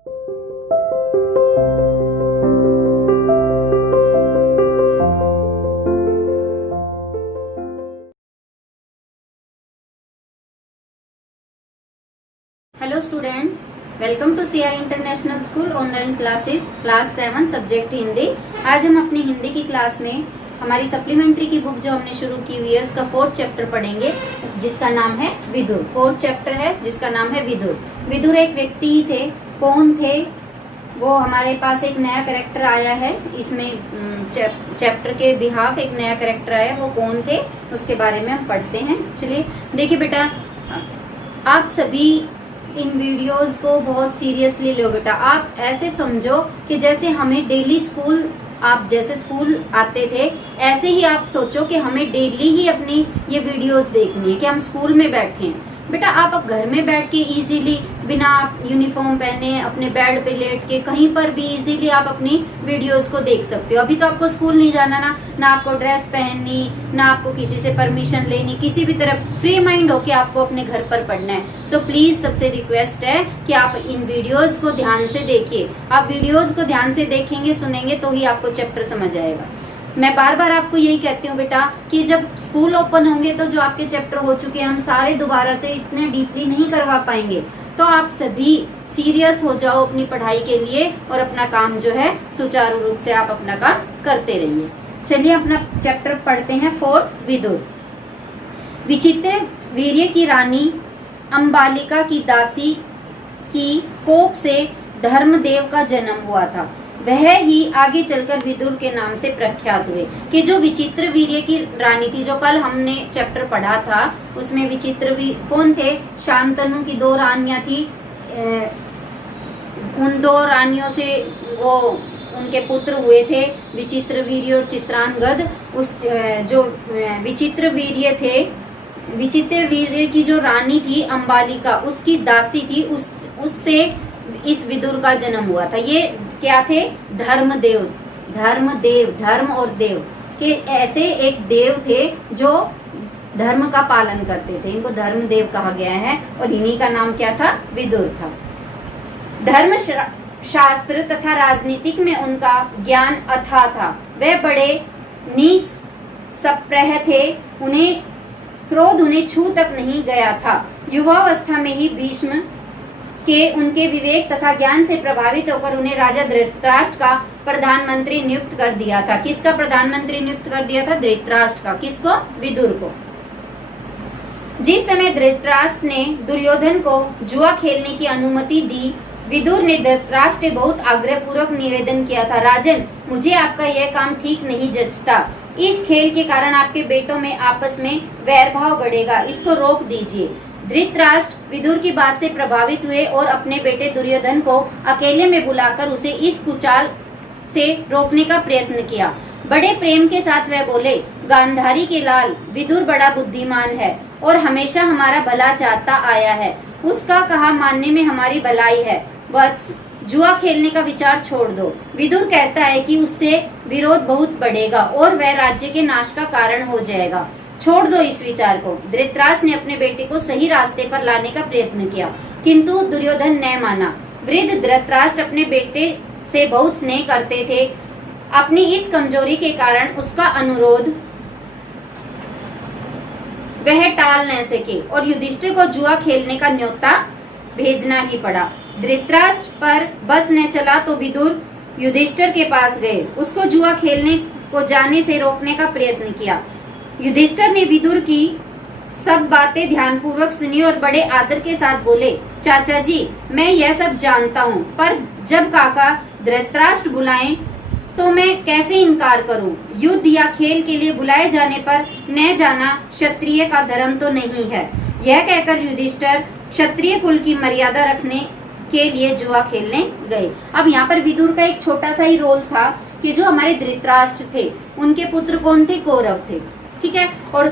Hello students, welcome to CR international school online classes class 7 subject Hindi. आज हम अपनी हिंदी की क्लास में हमारी सप्लीमेंट्री की बुक जो हमने शुरू की हुई है उसका 4th चैप्टर पढ़ेंगे, जिसका नाम है विदुर। 4th चैप्टर है जिसका नाम है विदुर। विदुर एक व्यक्ति ही थे। कौन थे वो? हमारे पास एक नया कैरेक्टर आया है इसमें, चैप्टर के बिहाफ एक नया कैरेक्टर आया। वो कौन थे उसके बारे में हम पढ़ते हैं। चलिए देखिए बेटा, आप सभी इन वीडियोस को बहुत सीरियसली लो बेटा। आप ऐसे समझो कि जैसे हमें डेली स्कूल, आप जैसे स्कूल आते थे ऐसे ही आप सोचो कि हमें डेली ही अपनी ये वीडियोस देखनी है, कि हम स्कूल में बैठे हैं। बेटा आप अब घर में बैठ के इजीली बिना यूनिफॉर्म पहने अपने बेड पे लेट के कहीं पर भी इजीली आप अपनी वीडियोस को देख सकते हो। अभी तो आपको स्कूल नहीं जाना ना आपको ड्रेस पहननी, ना आपको किसी से परमिशन लेनी, किसी भी तरह फ्री माइंड होके आपको अपने घर पर पढ़ना है। तो प्लीज सबसे रिक्वेस्ट है कि आप इन वीडियोज को ध्यान से देखिए। आप वीडियोज को ध्यान से देखेंगे, सुनेंगे तो ही आपको चैप्टर समझ आएगा। मैं बार बार आपको यही कहती हूँ बेटा कि जब स्कूल ओपन होंगे तो जो आपके चैप्टर हो चुके हैं हम सारे दोबारा से इतने डीपली नहीं करवा पाएंगे। तो आप सभी सीरियस हो जाओ अपनी पढ़ाई के लिए और अपना काम जो है सुचारू रूप से आप अपना काम करते रहिए। चलिए अपना चैप्टर पढ़ते हैं। 4th विदुर। विचित्र वीर्य की रानी अंबालिका की दासी की कोख से धर्मदेव का जन्म हुआ था। वह ही आगे चलकर विदुर के नाम से प्रख्यात हुए। कि जो विचित्र वीर्य की रानी थी, जो कल हमने चैप्टर पढ़ा था, उसमें विचित्र कौन थे? शांतनु की 2 रानियां थी। उन 2 रानियों से वो उनके पुत्र हुए थे, विचित्र वीर्य और चित्रांगद। उस जो विचित्र वीर्य थे, विचित्र वीर्य की जो रानी थी अंबालिका, उसकी दासी थी, उससे इस विदुर का जन्म हुआ था। ये क्या थे? धर्मदेव। धर्म और देव के ऐसे एक देव थे जो धर्म का पालन करते थे। इनको धर्मदेव कहा गया है और इन्हीं का नाम क्या था? विदुर था। धर्म शास्त्र तथा राजनीतिक में उनका ज्ञान अथाह था। वे बड़े निष्प्रह थे। क्रोध उन्हें छू तक नहीं गया था। युवावस्था में ही भीष्म के उनके विवेक तथा ज्ञान से प्रभावित होकर उन्हें राजा धृतराष्ट्र का प्रधानमंत्री नियुक्त कर दिया था। किसका प्रधानमंत्री नियुक्त कर दिया था? धृतराष्ट्र का। किसको? विदुर को। जिस समय धृतराष्ट्र ने दुर्योधन को जुआ खेलने की अनुमति दी, विदुर ने धृतराष्ट्र से बहुत आग्रह पूर्वक निवेदन किया था, राजन, मुझे आपका यह काम ठीक नहीं जचता। इस खेल के कारण आपके बेटों में आपस में वैरभाव बढ़ेगा, इसको रोक दीजिए। धृतराष्ट्र विदुर की बात से प्रभावित हुए और अपने बेटे दुर्योधन को अकेले में बुलाकर उसे इस कुचाल से रोकने का प्रयत्न किया। बड़े प्रेम के साथ वह बोले, गांधारी के लाल, विदुर बड़ा बुद्धिमान है और हमेशा हमारा भला चाहता आया है। उसका कहा मानने में हमारी भलाई है। वत्स, जुआ खेलने का विचार छोड़ दो। विदुर कहता है कि उससे विरोध बहुत बढ़ेगा और वह राज्य के नाश का कारण हो जाएगा। छोड़ दो इस विचार को। धृतराष्ट्र ने अपने बेटे को सही रास्ते पर लाने का प्रयत्न किया, किंतु दुर्योधन ने माना। वृद्ध धृतराष्ट्र अपने बेटे से बहुत स्नेह करते थे। अपनी इस कमजोरी के कारण उसका अनुरोध वह टाल न सके और युधिष्ठिर को जुआ खेलने का न्योता भेजना ही पड़ा। धृतराष्ट्र पर बस न चला तो विदुर युधिष्ठिर के पास गए, उसको जुआ खेलने को जाने से रोकने का प्रयत्न किया। युधिष्ठिर ने विदुर की सब बातें ध्यानपूर्वक सुनी और बड़े आदर के साथ बोले, चाचा जी, मैं यह सब जानता हूँ, पर जब काका धृतराष्ट्र बुलाएं तो मैं कैसे इनकार करूँ? युद्ध या खेल के लिए बुलाए जाने पर न जाना क्षत्रिय का धर्म तो नहीं है। यह कहकर युधिष्ठिर क्षत्रिय कुल की मर्यादा रखने के लिए जुआ खेलने गए। अब यहाँ पर विदुर का एक छोटा सा ही रोल था कि जो हमारे धृतराष्ट्र थे उनके पुत्र कौन थे? कौरव थे, ठीक है, और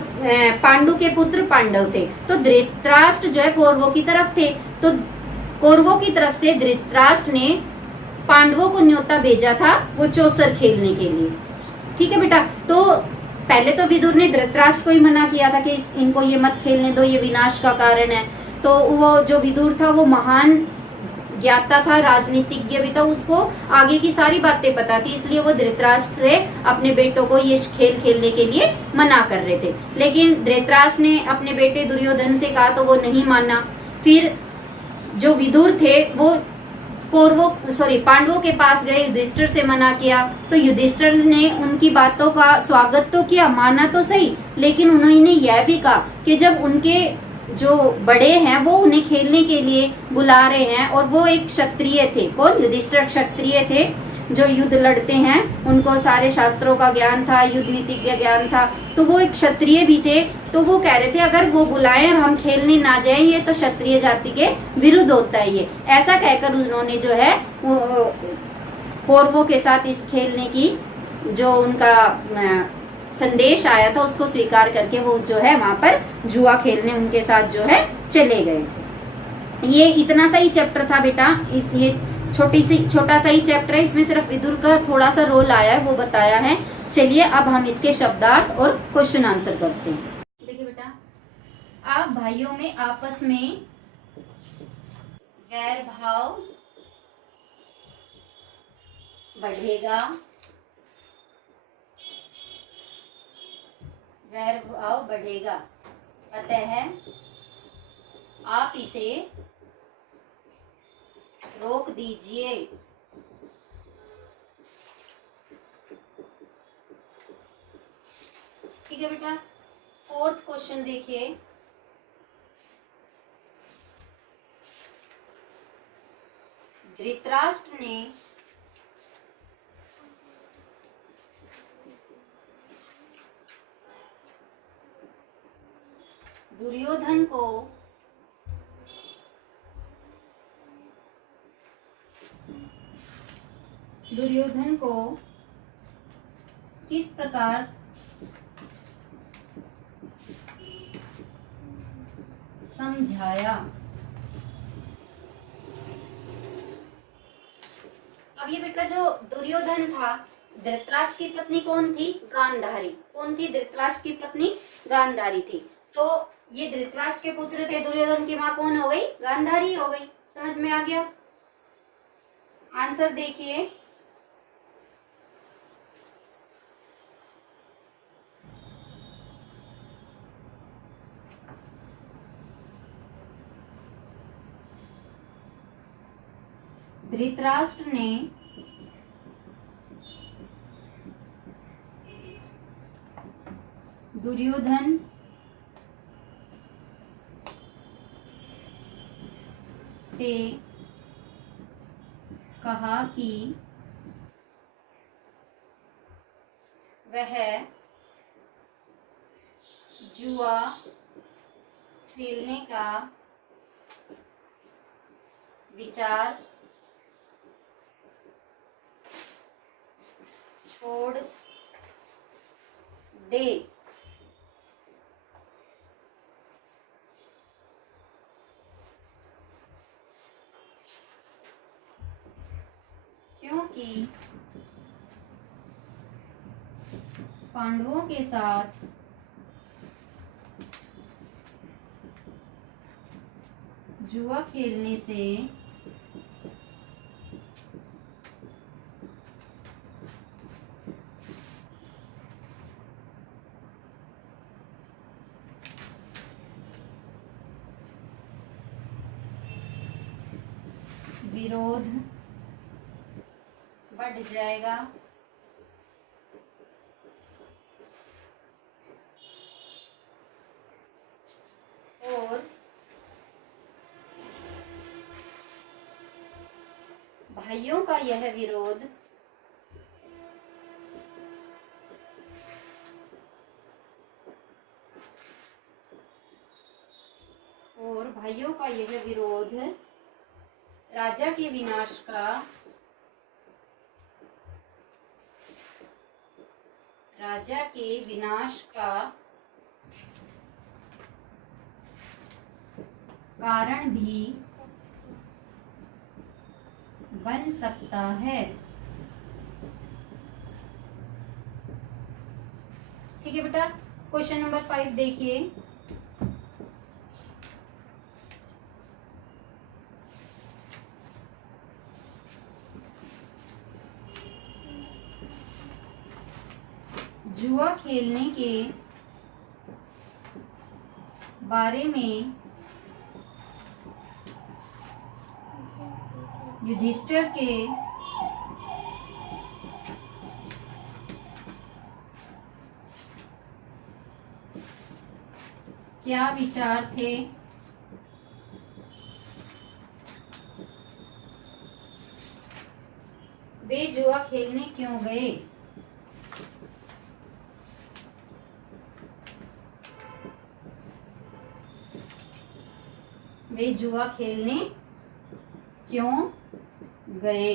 पांडु के पुत्र पांडव थे। तो धृतराष्ट्र जो है कौरवों की तरफ थे, तो कौरवों की तरफ से धृतराष्ट्र ने पांडवों को न्योता भेजा था वो चौसर खेलने के लिए। ठीक है बेटा, तो पहले तो विदुर ने धृतराष्ट्र को ही मना किया था कि इनको ये मत खेलने दो, ये विनाश का कारण है। तो वो जो विदुर था वो महान ज्ञाता था, राजनीतिज्ञ भी था, उसको आगे की सारी बातें पता थी, इसलिए वो धृतराष्ट्र से अपने बेटों को ये खेल खेलने के लिए मना कर रहे थे। लेकिन धृतराष्ट्र ने अपने बेटे दुर्योधन से कहा तो वो नहीं माना। फिर जो विदुर थे वो पांडवों के पास गए, युधिष्ठिर से मना किया, तो युधिष्ठिर ने उनकी बातों का स्वागत तो किया, माना तो सही, लेकिन उन्होंने यह भी कहा कि जब उनके जो बड़े हैं वो उन्हें खेलने के लिए बुला रहे हैं, और वो एक क्षत्रिय थे, कौन? युधिष्ठिर क्षत्रिय थे, जो युद्ध लड़ते हैं, उनको सारे शास्त्रों का ज्ञान था, युद्ध नीति का ज्ञान था, तो वो एक क्षत्रिय भी थे। तो वो कह रहे थे अगर वो बुलाएं और हम खेलने ना जाएं ये तो क्षत्रिय जाति के विरुद्ध होता है, ये ऐसा कहकर उन्होंने जो है कौरवों के साथ इस खेलने की जो उनका संदेश आया था उसको स्वीकार करके वो जो है वहां पर जुआ खेलने उनके साथ जो है चले गए। ये इतना सा ही चैप्टर था बेटा, ये छोटा सा ही चैप्टर है, इसमें सिर्फ विदुर का थोड़ा सा रोल आया है, वो बताया है। चलिए अब हम इसके शब्दार्थ और क्वेश्चन आंसर करते हैं। देखिए बेटा, आप भाइयों में आपस में वैर भाव बढ़ेगा, वैर भाव बढ़ेगा, अतः आप इसे रोक दीजिए। ठीक है बेटा, फोर्थ क्वेश्चन देखिए, धृतराष्ट्र ने दुर्योधन को किस प्रकार समझाया? अब ये बेटा जो दुर्योधन था, धृतराष्ट्र की पत्नी कौन थी? गांधारी। कौन थी? धृतराष्ट्र की पत्नी गांधारी थी। तो ये धृतराष्ट्र के पुत्र थे, दुर्योधन की माँ कौन हो गई? गांधारी हो गई। समझ में आ गया? आंसर देखिए, धृतराष्ट्र ने दुर्योधन से कहा कि वह जुआ खेलने का विचार छोड़ दे। क्योंकि पांडवों के साथ जुआ खेलने से विरोध बढ़ जाएगा और भाइयों का यह विरोध राजा के विनाश का कारण भी बन सकता है। ठीक है बेटा, क्वेश्चन नंबर 5 देखिए। जुआ खेलने के बारे में युधिष्ठिर के क्या विचार थे? वे जुआ खेलने क्यों गए? वे जुआ खेलने क्यों गए?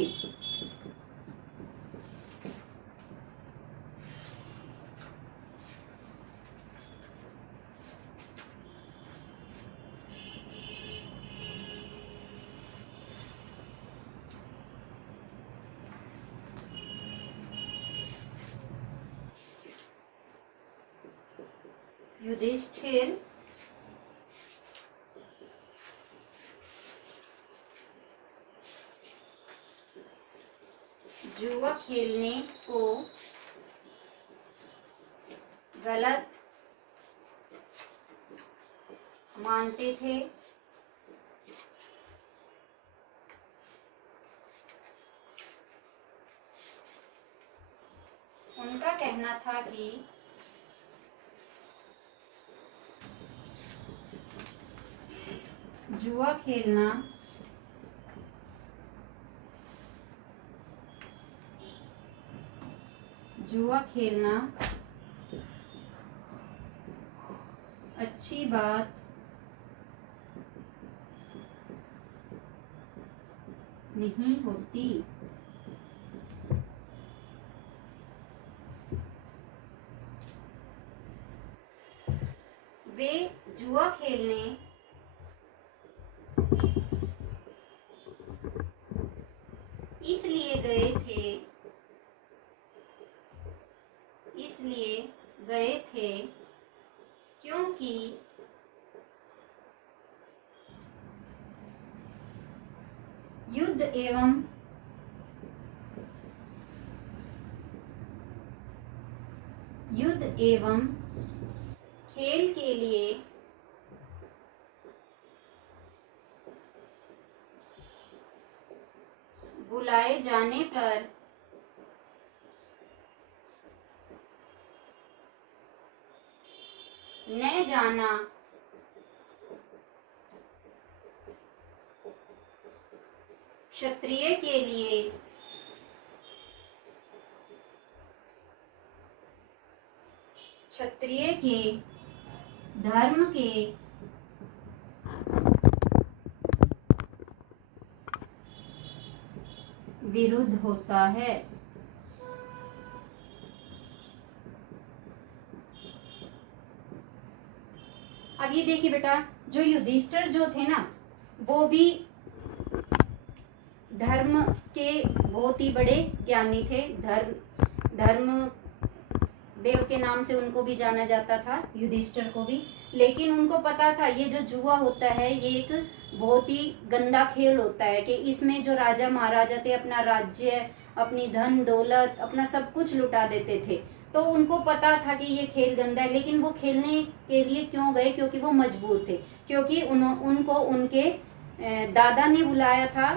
युधिष्ठिर जुआ खेलने को गलत मानते थे। उनका कहना था कि जुआ खेलना अच्छी बात नहीं होती। वे जुआ खेलने इसलिए गए थे क्योंकि युद्ध एवं खेल के लिए बुलाए जाने पर न जाना क्षत्रिय के धर्म के विरुद्ध होता है। अब ये देखिए बेटा, जो युधिष्ठिर जो थे ना, वो भी धर्म के बहुत ही बड़े ज्ञानी थे। धर्म देव के नाम से उनको भी जाना जाता था, युधिष्ठिर को भी। लेकिन उनको पता था ये जो जुआ होता है ये एक बहुत ही गंदा खेल होता है, कि इसमें जो राजा महाराजा थे अपना राज्य, अपनी धन दौलत, अपना सब कुछ लुटा देते थे। तो उनको पता था कि ये खेल गंदा है, लेकिन वो खेलने के लिए क्यों गए? क्योंकि वो मजबूर थे। क्योंकि उनको उनके दादा ने बुलाया था,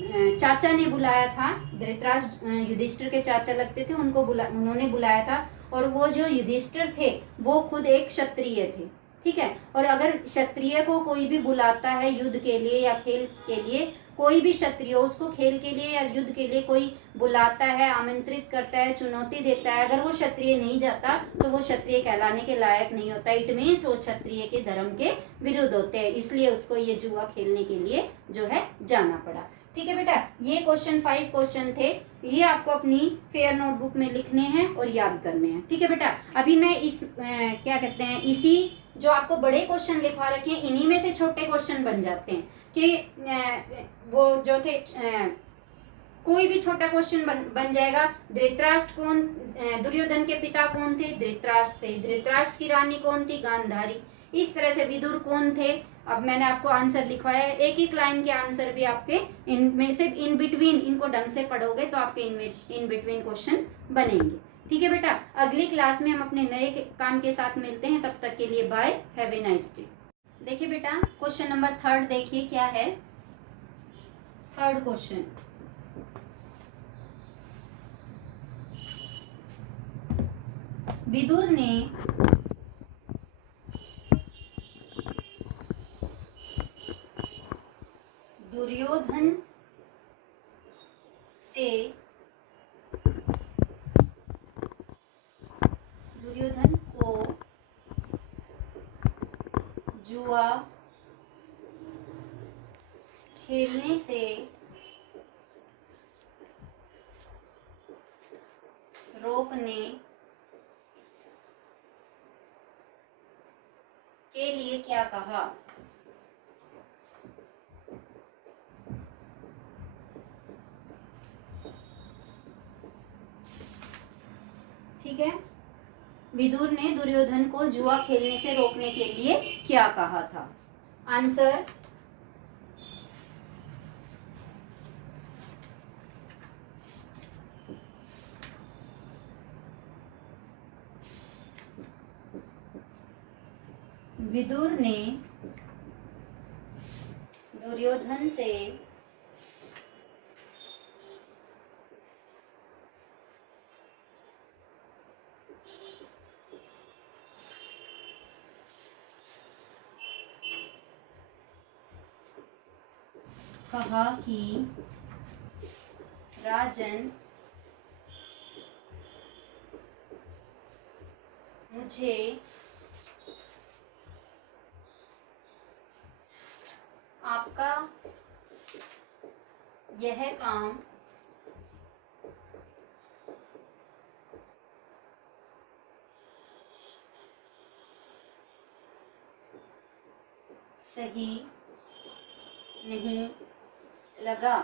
चाचा ने बुलाया था। धृतराष्ट्र युधिष्ठिर के चाचा लगते थे, उन्होंने बुलाया था। और वो जो युधिष्ठिर थे वो खुद एक क्षत्रिय थे, ठीक है। और अगर क्षत्रिय को कोई भी बुलाता है युद्ध के लिए या खेल के लिए, कोई भी क्षत्रिय उसको खेल के लिए या युद्ध के लिए कोई बुलाता है, आमंत्रित करता है, चुनौती देता है, अगर वो क्षत्रिय नहीं जाता तो वो क्षत्रिय कहलाने के लायक नहीं होता। इट मीन्स वो क्षत्रिय के धर्म के विरुद्ध होते हैं, इसलिए उसको ये जुआ खेलने के लिए जो है जाना पड़ा। ठीक है बेटा, ये क्वेश्चन 5 क्वेश्चन थे, ये आपको अपनी फेयर नोटबुक में लिखने हैं और याद करने हैं। ठीक है बेटा, अभी मैं क्या कहते हैं, इसी जो आपको बड़े क्वेश्चन लिखवा रखे हैं इन्हीं में से छोटे क्वेश्चन बन जाते हैं। कि वो जो थे कोई भी छोटा क्वेश्चन बन जाएगा। धृतराष्ट्र कौन, दुर्योधन के पिता कौन थे? धृतराष्ट्र थे। धृतराष्ट्र की रानी कौन थी? गांधारी। इस तरह से विदुर कौन थे? अब मैंने आपको आंसर लिखवाया है, एक एक लाइन के आंसर भी आपके इनमें से इन बिटवीन, इनको ढंग से पढ़ोगे तो आपके इन बिटवीन क्वेश्चन बनेंगे। ठीक है बेटा, अगली क्लास में हम अपने नए काम के साथ मिलते हैं, तब तक के लिए bye, have a nice day. देखिए बेटा, क्वेश्चन नंबर 3 देखिए क्या है। 3rd क्वेश्चन, विदुर ने दुर्योधन को जुआ खेलने से रोकने के लिए क्या कहा। ठीक है, विदुर ने दुर्योधन को जुआ खेलने से रोकने के लिए क्या कहा था। आंसर, विदुर ने दुर्योधन से कहा कि राजन, मुझे आपका यह काम सही नहीं लगा।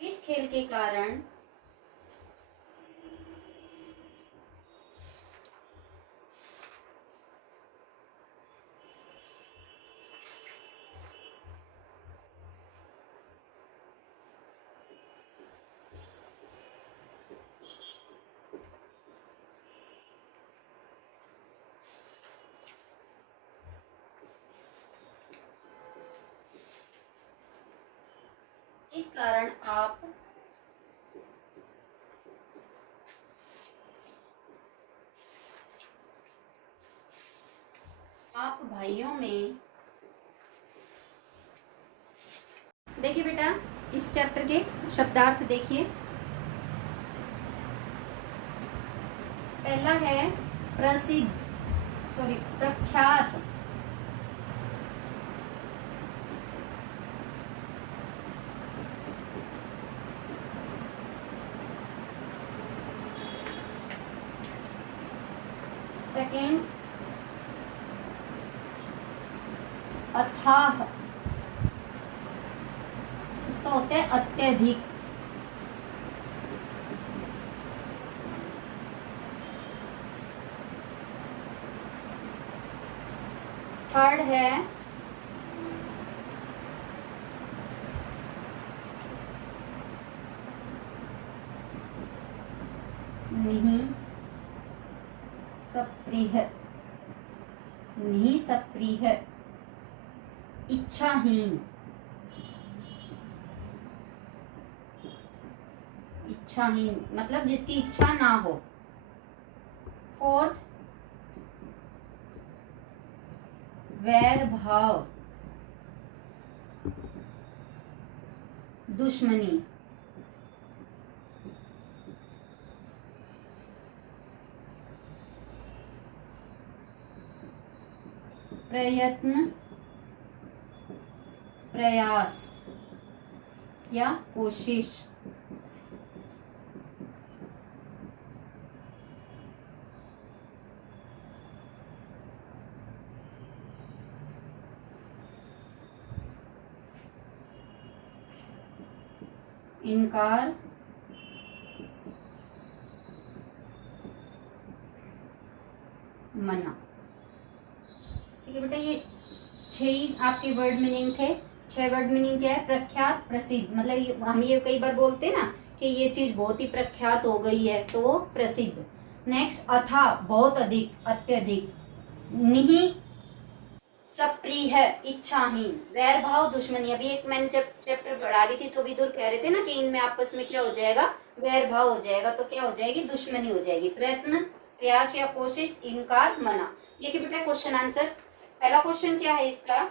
इस खेल के कारण आप भाइयों में, देखिए बेटा, इस चैप्टर के शब्दार्थ देखिए। पहला है प्रख्यात। सेकेंड, अथाह, इसका होता है अत्यधिक। थर्ड है नहीं सप्रिय, नहीं सप्रिय, इच्छाहीन, इच्छाहीन मतलब जिसकी इच्छा ना हो। फोर्थ, वैर भाव, दुश्मनी। प्रयत्न, प्रयास या कोशिश। इनकार, मना। ठीक है बेटा, ये 6 ही आपके वर्ड मीनिंग थे। 6 वर्ड मीनिंग क्या है? प्रख्यात, प्रसिद्ध, मतलब हम ये कई बार बोलते हैं ना कि ये चीज बहुत ही प्रख्यात हो गई है, तो वो प्रसिद्ध। नेक्स्ट, अथा, बहुत अधिक, अत्यधिक। निहि, सप्रिय, इच्छाहीन। वैर भाव, दुश्मनी। अभी एक मैंने जब चैप्टर पढ़ा रही थी तो विदुर कह रहे थे ना कि इनमें आपस में क्या हो जाएगा? वैर भाव हो जाएगा, तो क्या हो जाएगी? दुश्मनी हो जाएगी। प्रयत्न, प्रयास या कोशिश, इनकार, मना। देखिए बेटा क्वेश्चन आंसर। पहला क्वेश्चन क्या है इसका?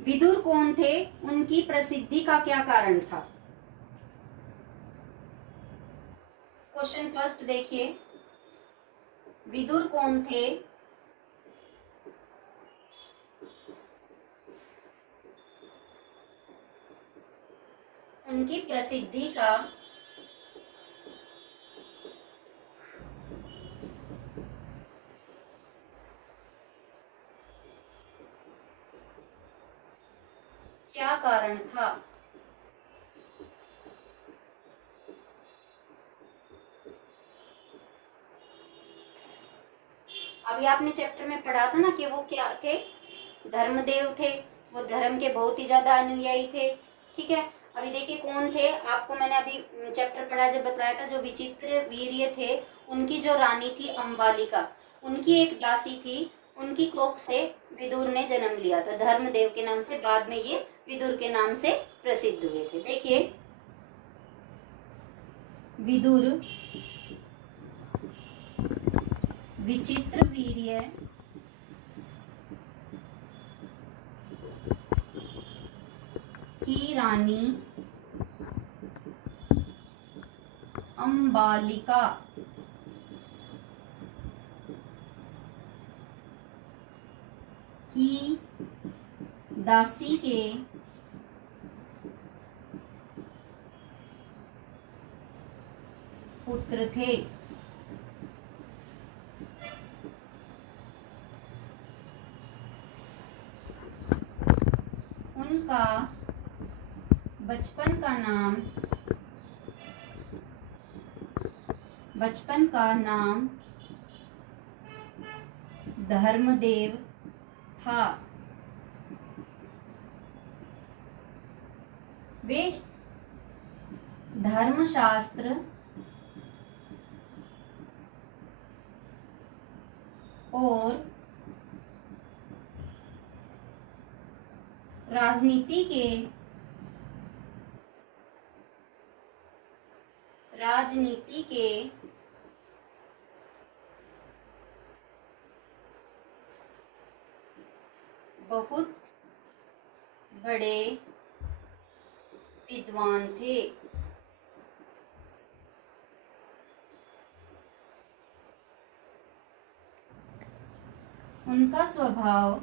विदुर कौन थे? उनकी प्रसिद्धि का क्या कारण था? क्वेश्चन फर्स्ट देखिए, विदुर कौन थे? उनकी प्रसिद्धि का क्या कारण था? अभी आपने चैप्टर में पढ़ा था ना कि वो क्या थे? धर्मदेव थे। वो धर्म के बहुत ही ज्यादा अनुयायी थे। ठीक है, अभी देखिए कौन थे। आपको मैंने अभी चैप्टर पढ़ा जब बताया था, जो विचित्र वीर्य थे, उनकी जो रानी थी अंबालिका, उनकी एक दासी थी, उनकी कोख से विदुर ने जन्म लिया था। धर्मदेव के नाम से बाद में ये विदुर के नाम से प्रसिद्ध हुए थे। देखिए, विदुर विचित्र वीर्य की रानी अंबालिका की दासी के पुत्र थे। उनका बचपन का नाम धर्मदेव था। वे धर्मशास्त्र और राजनीति के बहुत बड़े विद्वान थे। उनका स्वभाव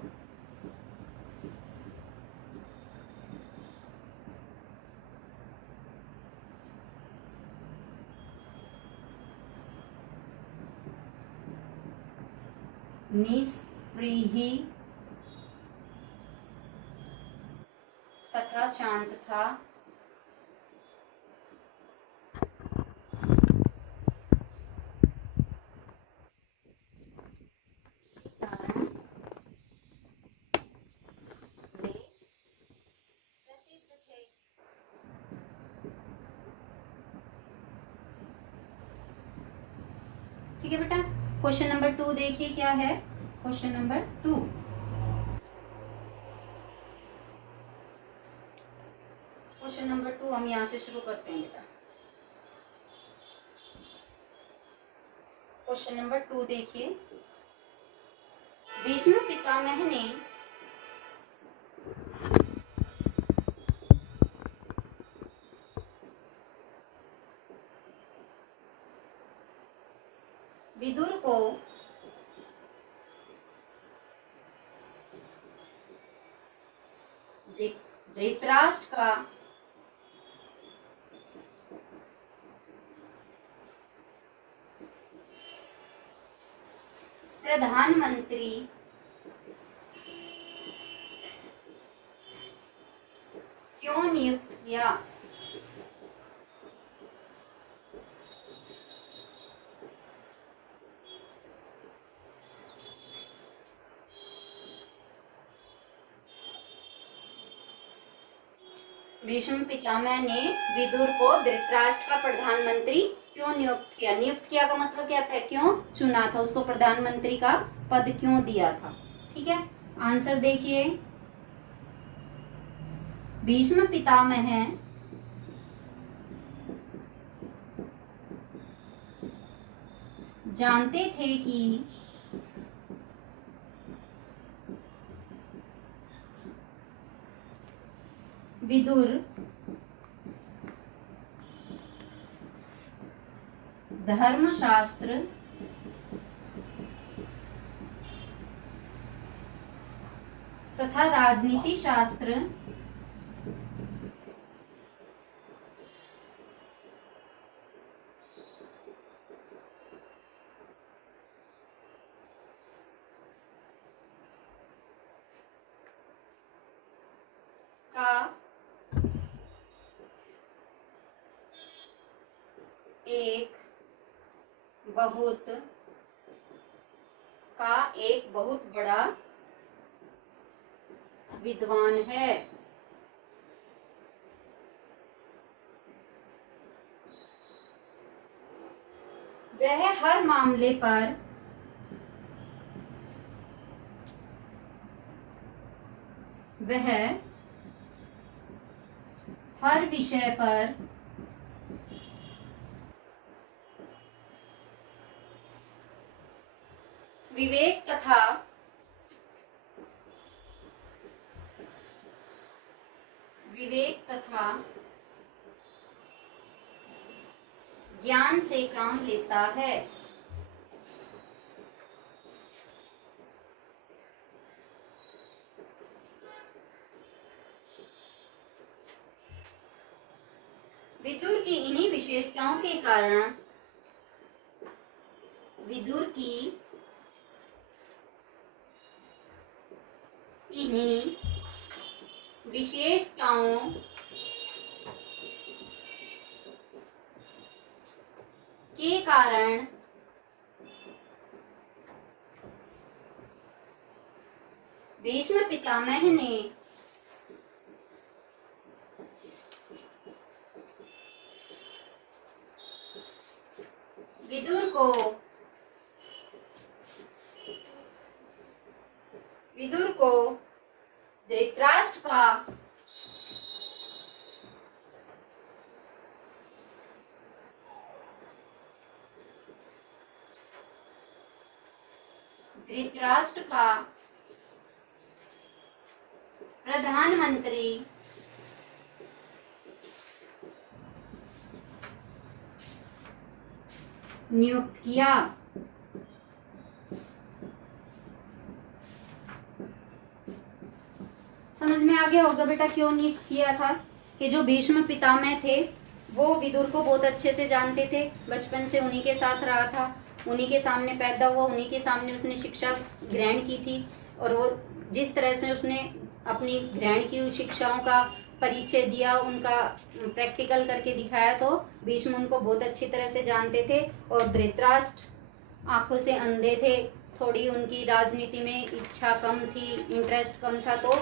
निष्प्रिय तथा शांत था। कारण वे प्रसिद्ध थे। ठीक है बेटा, क्वेश्चन नंबर 2 देखिए क्या है। क्वेश्चन नंबर 2, क्वेश्चन नंबर 2 हम यहाँ से शुरू करते हैं बेटा। क्वेश्चन नंबर 2 देखिए, विष्णु पितामह ने विदुर को धृतराष्ट्र का प्रधानमंत्री क्यों नियुक्त किया? भीष्म पितामह ने विदुर को धृतराष्ट्र का प्रधानमंत्री क्यों नियुक्त किया? नियुक्त किया का मतलब क्या था? क्यों चुना था उसको, प्रधानमंत्री का पद क्यों दिया था? ठीक है, आंसर देखिए। भीष्म पितामह जानते थे कि विदुर धर्मशास्त्र तथा राजनीति शास्त्र का एक बहुत बड़ा विद्वान है। वह हर मामले पर हर विषय पर विवेक तथा ज्ञान से काम लेता है। विदुर की इन्हीं विशेषताओं के कारण भीष्म पितामह ने विदुर को धृतराष्ट्र का प्रधानमंत्री नियुक्त किया। समझ में आ गया होगा बेटा क्यों नियुक्त किया था? कि जो भीष्म पितामह थे वो विदुर को बहुत अच्छे से जानते थे, बचपन से उन्हीं के साथ रहा था, उन्हीं के सामने पैदा हुआ, उन्हीं के सामने उसने शिक्षा ग्रहण की थी, और वो जिस तरह से उसने अपनी ग्रहण की हुई शिक्षाओं का परिचय दिया, उनका प्रैक्टिकल करके दिखाया, तो भीष्म उनको बहुत अच्छी तरह से जानते थे। और धृतराष्ट्र आंखों से अंधे थे, थोड़ी उनकी राजनीति में इच्छा कम थी, इंटरेस्ट कम था, तो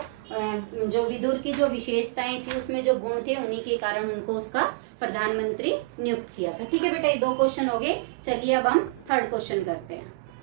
जो विदुर की जो विशेषताएं थी उसमें जो गुण थे उन्हीं के कारण उनको उसका प्रधानमंत्री नियुक्त किया था। ठीक है बेटा, ये 2 क्वेश्चन हो गए। चलिए अब हम 3rd क्वेश्चन करते हैं।